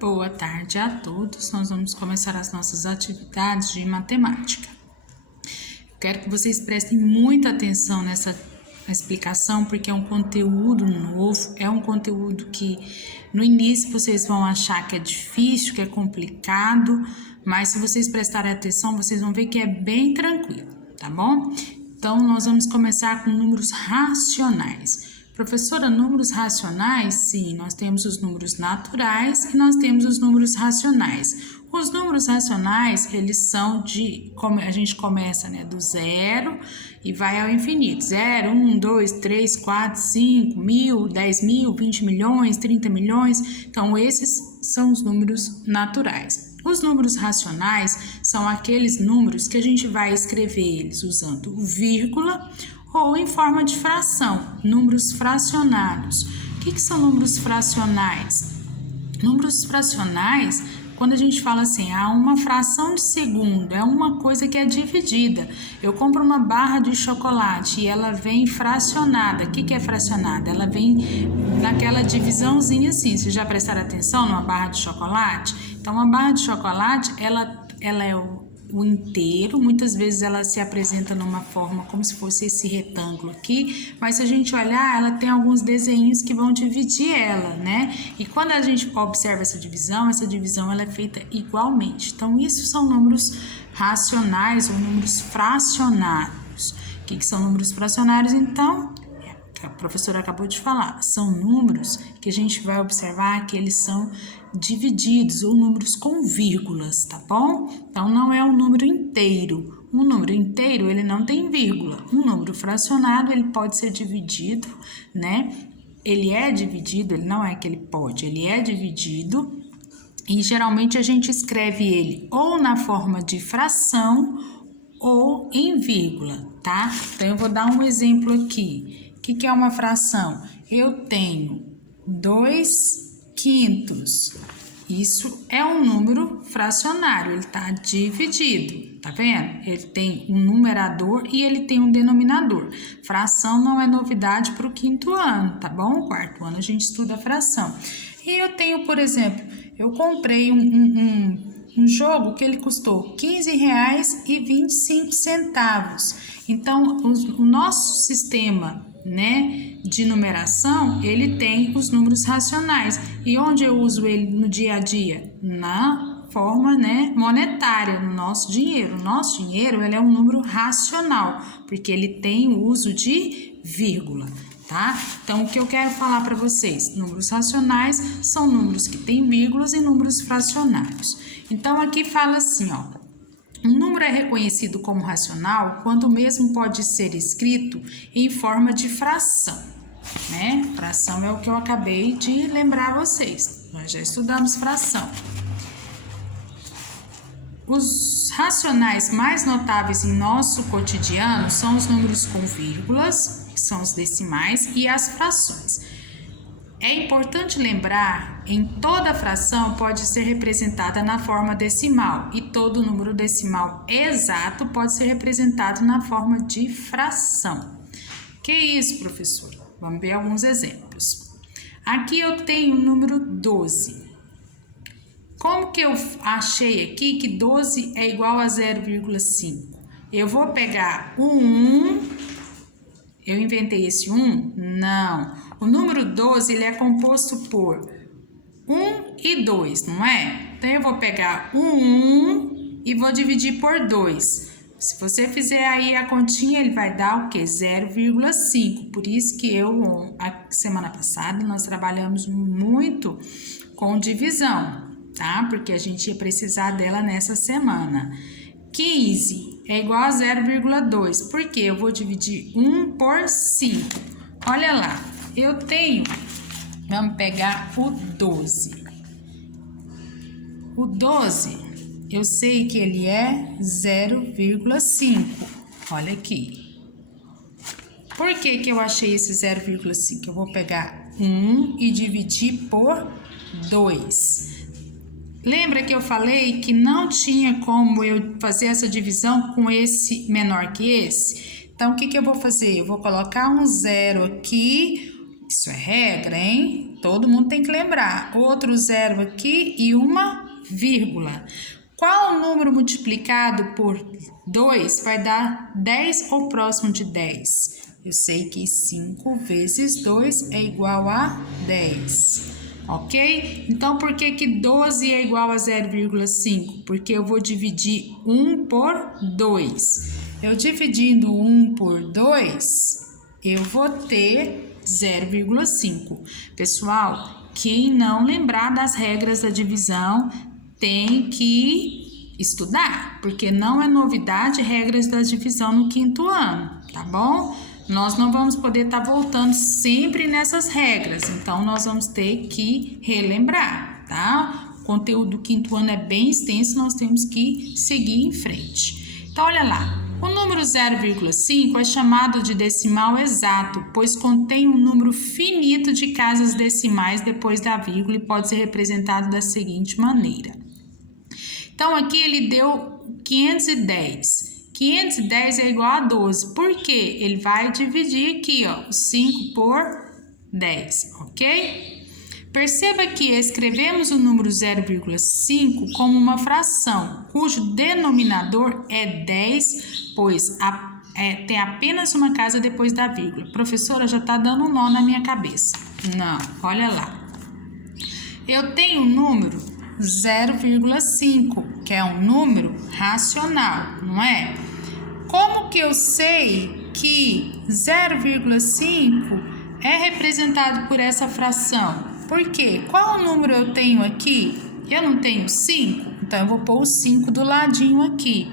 Boa tarde a todos. Nós vamos começar as nossas atividades de matemática. Quero que vocês prestem muita atenção nessa explicação, porque é um conteúdo novo, é um conteúdo que no início vocês vão achar que é difícil, que é complicado, mas se vocês prestarem atenção, vocês vão ver que é bem tranquilo, tá bom? Então, nós vamos começar com números racionais. Professora, números racionais? Sim, nós temos os números naturais e nós temos os números racionais. Os números racionais, eles são como a gente começa, do zero e vai ao infinito. 0, 1, 2, 3, 4, 5, 1000, 10 mil, 20 milhões, 30 milhões. Então, esses são os números naturais. Os números racionais são aqueles números que a gente vai escrever eles usando vírgula ou em forma de fração, números fracionados. O que são números fracionais? Números fracionais, quando a gente fala assim, uma fração de segundo, é uma coisa que é dividida. Eu compro uma barra de chocolate e ela vem fracionada. O que é fracionada? Ela vem naquela divisãozinha assim. Vocês já prestaram atenção numa barra de chocolate? Então, uma barra de chocolate, ela é o inteiro, muitas vezes ela se apresenta numa forma como se fosse esse retângulo aqui, mas se a gente olhar, ela tem alguns desenhos que vão dividir ela, E quando a gente observa essa divisão ela é feita igualmente. Então, isso são números racionais ou números fracionários. O que são números fracionários, então? A professora acabou de falar, são números que a gente vai observar que eles são divididos ou números com vírgulas, tá bom? Então, não é um número inteiro. Um número inteiro, ele não tem vírgula. Um número fracionado, ele pode ser dividido, Ele é dividido, ele não é que ele pode, ele é dividido e geralmente a gente escreve ele ou na forma de fração ou em vírgula, tá? Então, eu vou dar um exemplo aqui. O que é uma fração? Eu tenho 2/5. Isso é um número fracionário, ele está dividido, tá vendo? Ele tem um numerador e ele tem um denominador. Fração não é novidade para o 5º ano, tá bom? O 4º ano a gente estuda a fração. E eu tenho, por exemplo, eu comprei um jogo que ele custou R$15,25. Então, o nosso sistema de numeração, ele tem os números racionais. E onde eu uso ele no dia a dia? Na forma monetária, no nosso dinheiro. O nosso dinheiro, ele é um número racional, porque ele tem o uso de vírgula, tá? Então, o que eu quero falar para vocês? Números racionais são números que têm vírgulas e números fracionários. Então, aqui fala assim, um número é reconhecido como racional quando o mesmo pode ser escrito em forma de fração, Fração é o que eu acabei de lembrar a vocês. Nós já estudamos fração. Os racionais mais notáveis em nosso cotidiano são os números com vírgulas, que são os decimais, e as frações. É importante lembrar, em toda fração pode ser representada na forma decimal e todo número decimal exato pode ser representado na forma de fração. Que isso, professor? Vamos ver alguns exemplos. Aqui eu tenho o número 12. Como que eu achei aqui que 12 é igual a 0,5? Eu vou pegar o 1, eu inventei esse 1? Não. O número 12, ele é composto por 1 e 2, não é? Então, eu vou pegar o 1 e vou dividir por 2. Se você fizer aí a continha, ele vai dar o quê? 0,5. Por isso que a semana passada, nós trabalhamos muito com divisão, tá? Porque a gente ia precisar dela nessa semana. 15 é igual a 0,2. Por quê? Eu vou dividir 1 por 5. Olha lá. Vamos pegar o 12. O 12, eu sei que ele é 0,5. Olha aqui. Por que eu achei esse 0,5? Eu vou pegar 1 e dividir por 2. Lembra que eu falei que não tinha como eu fazer essa divisão com esse menor que esse? Então, o que eu vou fazer? Eu vou colocar um 0 aqui. Isso é regra, hein? Todo mundo tem que lembrar. Outro zero aqui e uma vírgula. Qual número multiplicado por 2 vai dar 10 ou próximo de 10? Eu sei que 5 vezes 2 é igual a 10, ok? Então, por que que 12 é igual a 0,5? Porque eu vou dividir 1 por 2. Eu dividindo 1 por 2, eu vou ter 0,5. Pessoal, quem não lembrar das regras da divisão tem que estudar, porque não é novidade regras da divisão no 5º ano, tá bom? Nós não vamos poder estar voltando sempre nessas regras, então nós vamos ter que relembrar, tá? O conteúdo do 5º ano é bem extenso, nós temos que seguir em frente. Então, olha lá, o número 0,5 é chamado de decimal exato, pois contém um número finito de casas decimais depois da vírgula e pode ser representado da seguinte maneira. Então, aqui ele deu 510. 510 é igual a 12. Por quê? Ele vai dividir aqui, ó, 5 por 10, ok? Perceba que escrevemos o número 0,5 como uma fração, cujo denominador é 10, pois tem apenas uma casa depois da vírgula. Professora, já está dando um nó na minha cabeça. Não, olha lá. Eu tenho um número 0,5, que é um número racional, não é? Como que eu sei que 0,5 é representado por essa fração? Por quê? Qual número eu tenho aqui? Eu não tenho 5? Então, eu vou pôr o 5 do ladinho aqui.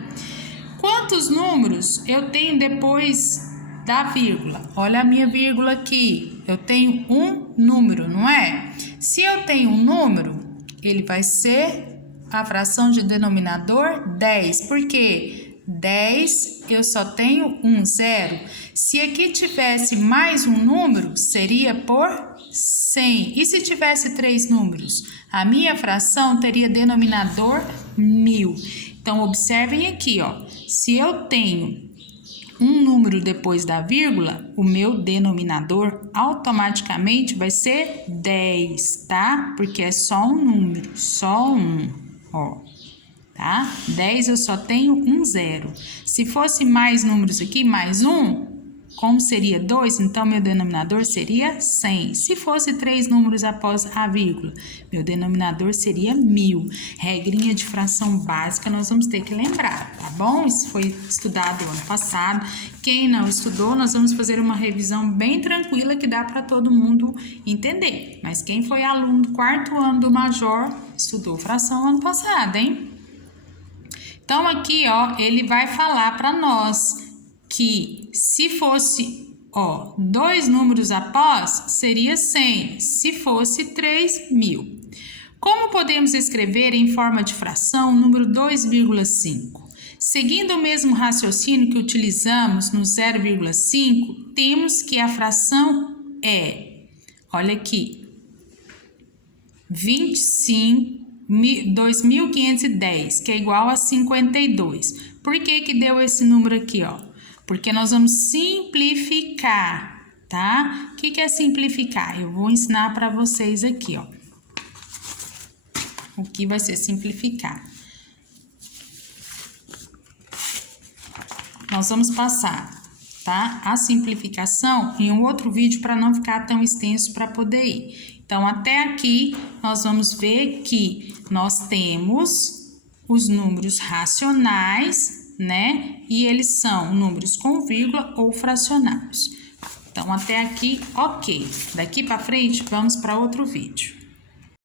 Quantos números eu tenho depois da vírgula? Olha a minha vírgula aqui. Eu tenho um número, não é? Se eu tenho um número, ele vai ser a fração de denominador 10. Por quê? 10, eu só tenho um zero. Se aqui tivesse mais um número, seria por 100. E se tivesse 3 números? A minha fração teria denominador 1000. Então, observem aqui, ó. Se eu tenho um número depois da vírgula, o meu denominador automaticamente vai ser 10, tá? Porque é só um número, só um, ó, tá? 10 eu só tenho um zero. Se fosse mais números aqui, mais um, como seria 2, então meu denominador seria 100. Se fosse 3 números após a vírgula, meu denominador seria 1000. Regrinha de fração básica nós vamos ter que lembrar, tá bom? Isso foi estudado ano passado. Quem não estudou, nós vamos fazer uma revisão bem tranquila que dá para todo mundo entender. Mas quem foi aluno do 4º ano do Major, estudou fração ano passado, hein? Então, aqui, ó, ele vai falar para nós que se fosse, ó, 2 números após, seria 100. Se fosse 3, 1000. Como podemos escrever em forma de fração o número 2,5? Seguindo o mesmo raciocínio que utilizamos no 0,5, temos que a fração é, olha aqui, 2.510, que é igual a 52. Por que que deu esse número aqui, ó? Porque nós vamos simplificar, tá? O que que é simplificar? Eu vou ensinar para vocês aqui, ó. O que vai ser simplificar? Nós vamos passar, tá? A simplificação em um outro vídeo para não ficar tão extenso para poder ir. Então, até aqui, nós vamos ver que nós temos os números racionais, né? E eles são números com vírgula ou fracionados. Então, até aqui, ok. Daqui para frente, vamos para outro vídeo.